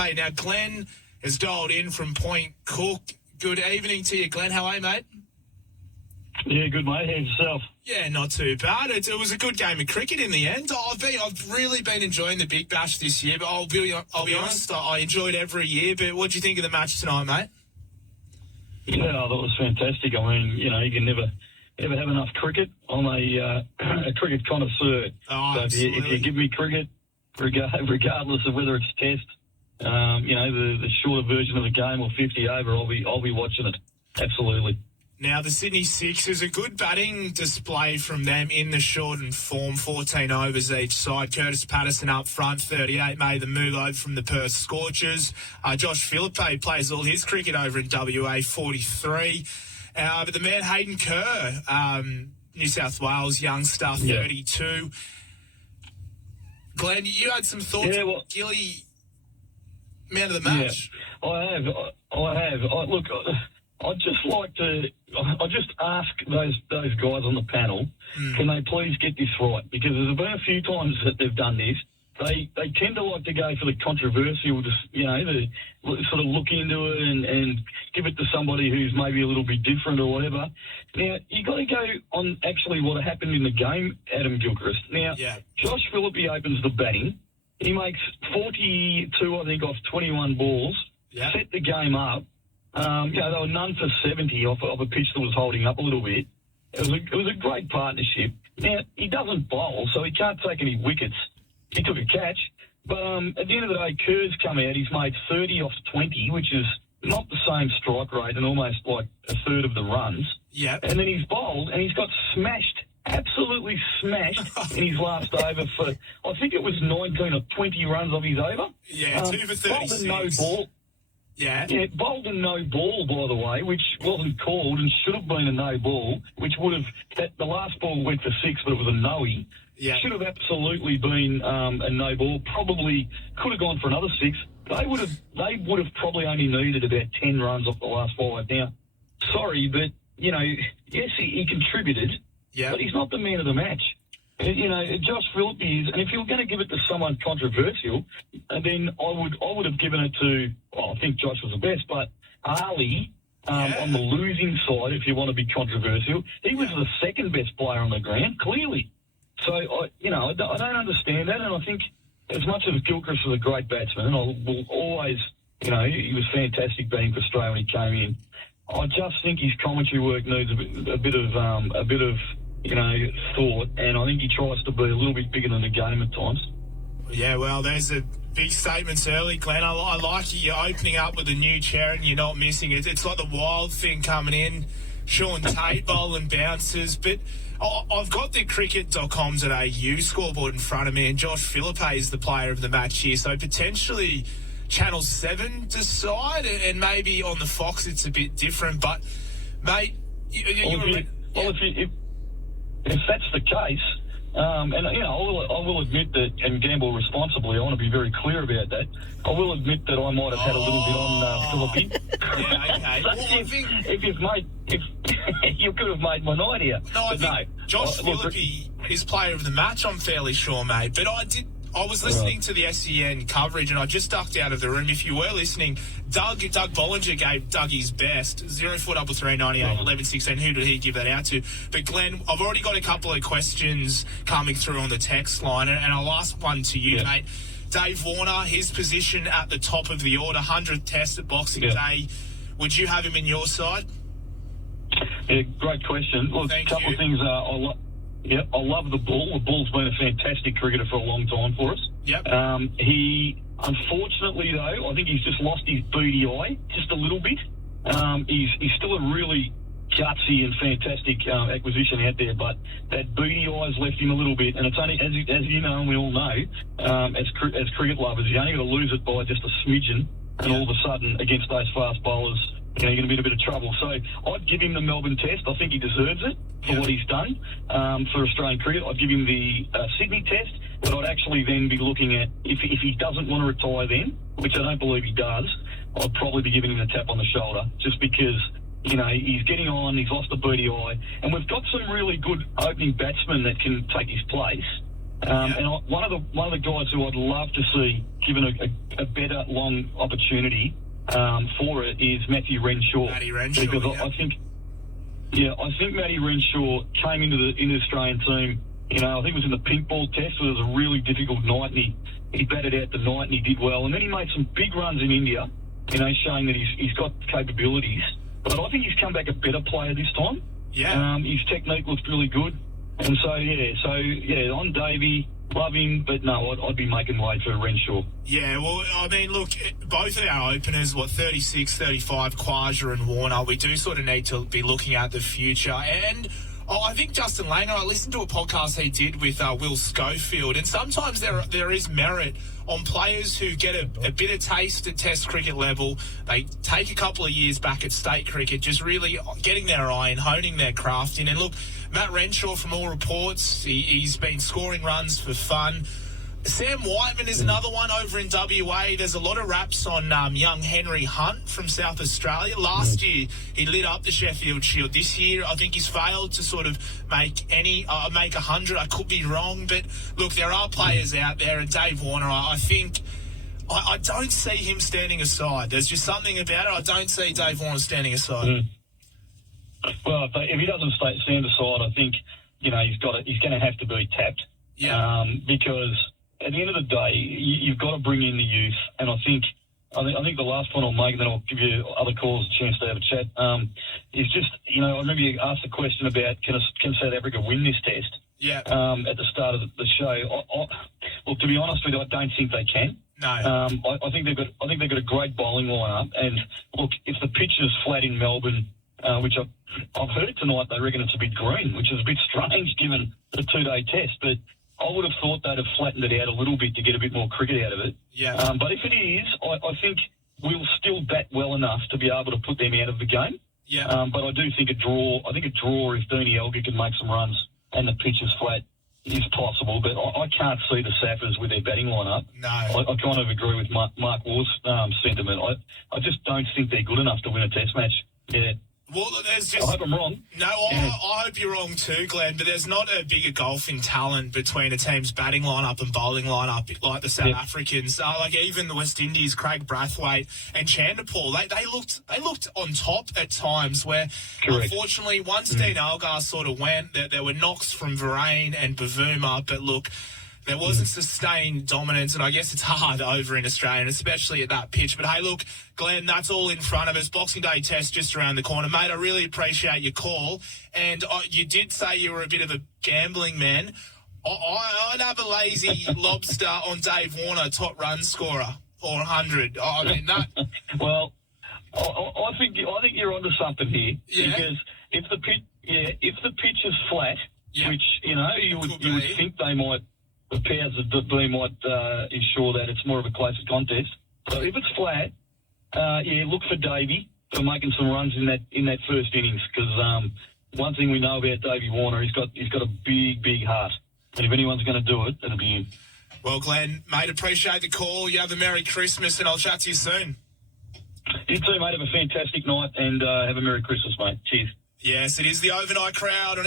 Philippe. Now, Glen has dialed in from Point Cook. Good evening to you, Glen. How are you, mate? Yeah, good, mate. How's yourself? Yeah, not too bad. It was a good game of cricket in the end. I've really been enjoying the Big Bash this year, but I'll be honest, I enjoyed every year. But what do you think of the match tonight, mate? Yeah, I thought it was fantastic. I mean, you know, you can never have enough cricket. I'm a cricket connoisseur. Oh, so if you give me cricket, regardless of whether it's test, you know, the shorter version of the game or 50 over, I'll be watching it. Absolutely. Now, the Sydney Sixers, a good batting display from them in the shortened form, 14 overs each side. Curtis Patterson up front, 38, made the move over from the Perth Scorchers. Josh Philippe plays all his cricket over in WA, 43. But the man Hayden Kerr, New South Wales youngster, 32. Yeah. Glenn, you had some thoughts on Gilly, man of the match. Yeah, I have. Look, I'd just like to. I just ask those guys on the panel, can they please get this right? Because there's been a few times that they've done this. They tend to like to go for the controversial, just the sort of look into it and give it to somebody who's maybe a little bit different or whatever. Now you got to go on actually what happened in the game, Adam Gilcrest. Now, Josh Philippe opens the batting. He makes 42, I think, off 21 balls. Set the game up. They were none for 70 off a pitch that was holding up a little bit. It was a great partnership. Now, he doesn't bowl, so he can't take any wickets. He took a catch. But at the end of the day, Kerr's come out. He's made 30 off 20, which is not the same strike rate and almost like a third of the runs. Yeah. And then he's bowled, and he's got smashed, absolutely smashed in his last over for, I think it was 19 or 20 runs off his over. Yeah, 2 for 36. No ball. Yeah, bowled a no ball, by the way, which wasn't called and should have been a no ball, which would have, the last ball went for 6, but it was a no-y. Yeah. Should have absolutely been a no ball. Probably could have gone for another 6. They would have probably only needed about 10 runs off the last 5. Now, sorry, but, you know, yes, he contributed, but he's not the man of the match. You know, Josh Philippe is, and if you were going to give it to someone controversial, then I would have given it to, I think Josh was the best, but Ali on the losing side, if you want to be controversial, he was the second best player on the ground, clearly. So, I don't understand that, and I think as much as Gilchrist was a great batsman, and I will always, you know, he was fantastic being for Australia when he came in. I just think his commentary work needs a bit of you know, thought, and I think he tries to be a little bit bigger than the game at times. Yeah, well, there's a big statements early, Glenn. I like you're opening up with a new chair and you're not missing it. It's like the wild thing coming in, Sean Tate bowling bounces, but I've got the cricket.com.au scoreboard in front of me, and Josh Philippe is the player of the match here, so potentially Channel 7 decide, and maybe on the Fox it's a bit different, but, mate, if that's the case, and, you know, I will admit that, and gamble responsibly, I want to be very clear about that, I will admit that I might have had a little bit on Philippe. Yeah, okay. Well, I think if you could have made my night here. No, I think Josh Philippe is player of the match, I'm fairly sure, mate. But I was listening to the SEN coverage, and I just ducked out of the room. If you were listening, Doug Bollinger gave Dougie's best, 043398 1116. Who did he give that out to? But Glenn, I've already got a couple of questions coming through on the text line, and I'll ask one to you, mate. Dave Warner, his position at the top of the order, 100th test at Boxing Day. Would you have him in your side? Yeah, great question. Look, a couple of things. I love the Bull. The Bull's been a fantastic cricketer for a long time for us. Yep. He, unfortunately, though, I think he's just lost his beady eye just a little bit. He's still a really gutsy and fantastic acquisition out there, but that beady eye's left him a little bit, and it's only, as you know and we all know, as cricket lovers, you only got to lose it by just a smidgen, and all of a sudden, against those fast bowlers, you know, you're going to be in a bit of trouble. So I'd give him the Melbourne Test. I think he deserves it for what he's done for Australian cricket. I'd give him the Sydney Test, but I'd actually then be looking at, if he doesn't want to retire then, which I don't believe he does, I'd probably be giving him a tap on the shoulder, just because, you know, he's getting on, he's lost a beady eye, and we've got some really good opening batsmen that can take his place. One of the guys who I'd love to see given a better long opportunity for it is Matthew Renshaw. Matty Renshaw, because yeah. I think Matty Renshaw came into the Australian team. You know, I think it was in the pink ball test. It was a really difficult night, and he batted out the night, and he did well. And then he made some big runs in India, you know, showing that he's got capabilities. But I think he's come back a better player this time. Yeah. His technique looks really good. And on Davey, love him, but no, I'd be making way for Renshaw. Yeah, well, I mean, look, both of our openers, 36, 35, Quasha and Warner, we do sort of need to be looking at the future. And I think Justin Langer, I listened to a podcast he did with Will Schofield, and sometimes there is merit on players who get a bit of taste at Test cricket level. They take a couple of years back at state cricket, just really getting their eye and honing their craft in. And look, Matt Renshaw, from all reports, he's been scoring runs for fun. Sam Whiteman is another one over in WA. There's a lot of raps on young Henry Hunt from South Australia. Last year, he lit up the Sheffield Shield. This year, I think he's failed to sort of make 100. I could be wrong, but look, there are players out there, and Dave Warner, I think, I don't see him standing aside. There's just something about it. I don't see Dave Warner standing aside. Well, if he doesn't stand aside, I think, you know, he's going to have to be tapped. Yeah. Because at the end of the day, you've got to bring in the youth, and I think the last point I'll make, and then I'll give you other calls a chance to have a chat, is just, you know, I remember you asked the question about can South Africa win this test? Yeah. At the start of the show. Look, to be honest with you, I don't think they can. No. I think they've got a great bowling lineup, and look, if the pitch is flat in Melbourne, which I've heard tonight, they reckon it's a bit green, which is a bit strange given the 2-day test, but I would have thought they'd have flattened it out a little bit to get a bit more cricket out of it. Yeah. But if it is, I think we'll still bat well enough to be able to put them out of the game. Yeah. But I do think a draw if Deanie Elgar can make some runs and the pitch is flat is possible. But I can't see the Saffers with their batting lineup. No. I kind of agree with Mark Waugh's sentiment. I just don't think they're good enough to win a test match. Yeah. Well, there's just... I hope I'm wrong. No, I hope you're wrong too, Glenn, but there's not a bigger gulf in talent between a team's batting lineup and bowling lineup like the South Africans. Like even the West Indies, Craig Brathwaite and Chanderpaul, they looked on top at times where, unfortunately, once Dean Algar sort of went, there were knocks from Varane and Bavuma, but look, there wasn't sustained dominance, and I guess it's hard over in Australia, and especially at that pitch. But hey, look, Glenn, that's all in front of us. Boxing Day test just around the corner. Mate, I really appreciate your call. And you did say you were a bit of a gambling man. I'd have a lazy lobster on Dave Warner, top run scorer, or 100. I mean, that... Well, I think you're onto something here. Yeah. Because if the pitch is flat, which, you know, you would think they might... The powers that be might ensure that it's more of a closer contest. So if it's flat, look for Davey for making some runs in that first innings. Because one thing we know about Davey Warner, he's got a big heart, and if anyone's going to do it, it'll be him. Well, Glenn, mate, appreciate the call. You have a Merry Christmas, and I'll chat to you soon. You too, mate. Have a fantastic night, and have a Merry Christmas, mate. Cheers. Yes, it is the overnight crowd on